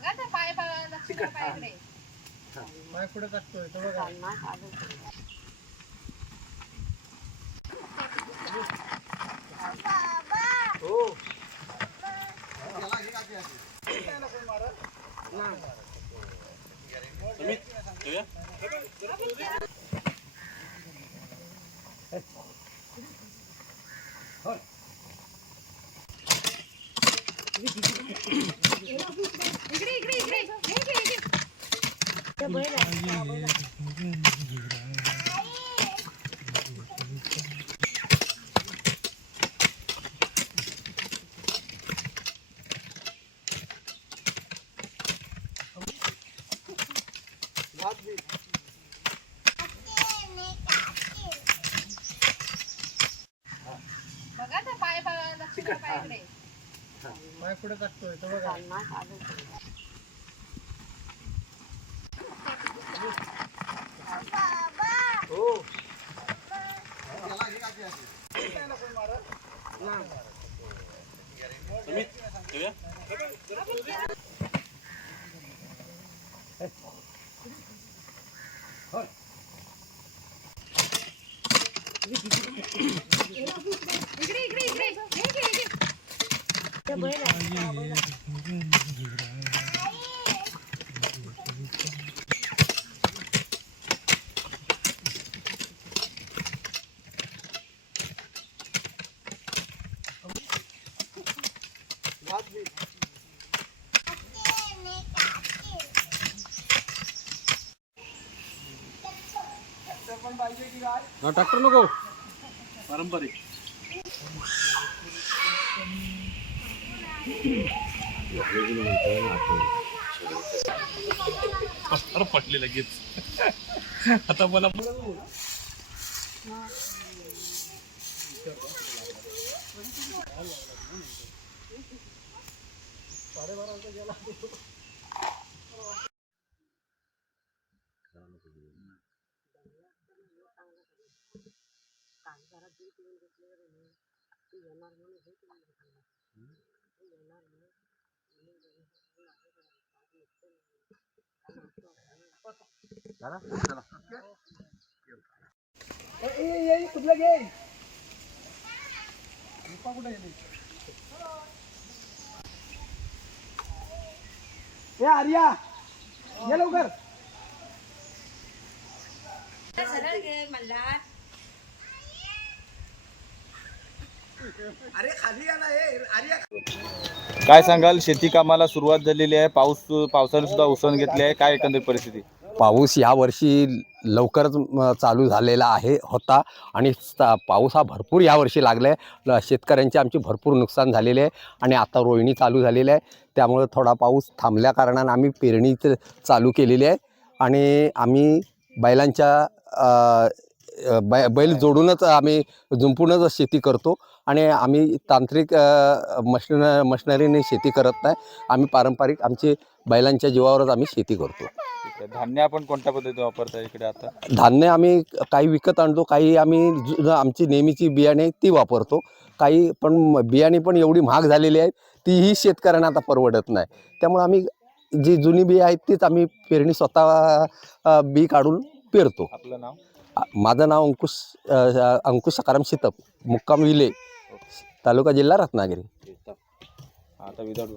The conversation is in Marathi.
बघा त्या पाय बघा लक्ष द्या पायाकडे पाय पुढे टाकतोय तो बघा इकडे इकडे इकडे इकडे इकडे बघा त्या पाय बघा लक्ष पाय पुढे टाकतोय तो बघा इकडे इकडे इकडे इकडे इकडे ट्रॅक्टर नको. पारंपरिक. पटले लगेच. आता मला कुठलं घे कुठे गेली ए आर्या ये लवकर. सरळ घे मल्हार अरे खाली आला हे आर्या. काय सांगाल? शेती कामाला सुरुवात झालेली आहे. पाऊस पावसाने सुद्धा उसण घेतली आहे. काय एकंदरीत परिस्थिती? पाऊस यावर्षी लवकरच चालू झालेला आहे होता. आणि पाऊस हा भरपूर यावर्षी लागला आहे शेतकऱ्यांचे आमचे भरपूर नुकसान झालेले आहे आणि आता रोहिणी चालू झालेली आहे. त्यामुळे थोडा पाऊस थांबल्या कारणानं आम्ही पेरणी चालू केलेली आहे. आणि आम्ही बैलांच्या बै बैल जोडूनच आम्ही जुंपूनच शेती करतो आणि आम्ही तांत्रिक मशिन मशिनरीने शेती करत नाही. आम्ही पारंपरिक आमचे बैलांच्या जीवावरच आम्ही शेती करतो. धान्य आपण कोणत्या पद्धतीने वापरताय इकडे आता? धान्य आम्ही काही विकत आणतो काही आम्ही जु- आमची नेहमीची बियाणे ती वापरतो. काही पण बियाणे पण एवढी महाग झालेली आहेत तीही शेतकऱ्यांना आता परवडत नाही. त्यामुळे आम्ही जी जुनी बी आहेत तीच आम्ही पेरणी स्वतः अ, बी काढून पेरतो. आपलं नाव? माझं नाव अंकुश अंकुश सकाराम शितप मुक्काम विले तालुका जिल्हा रत्नागिरी. आता विदाउट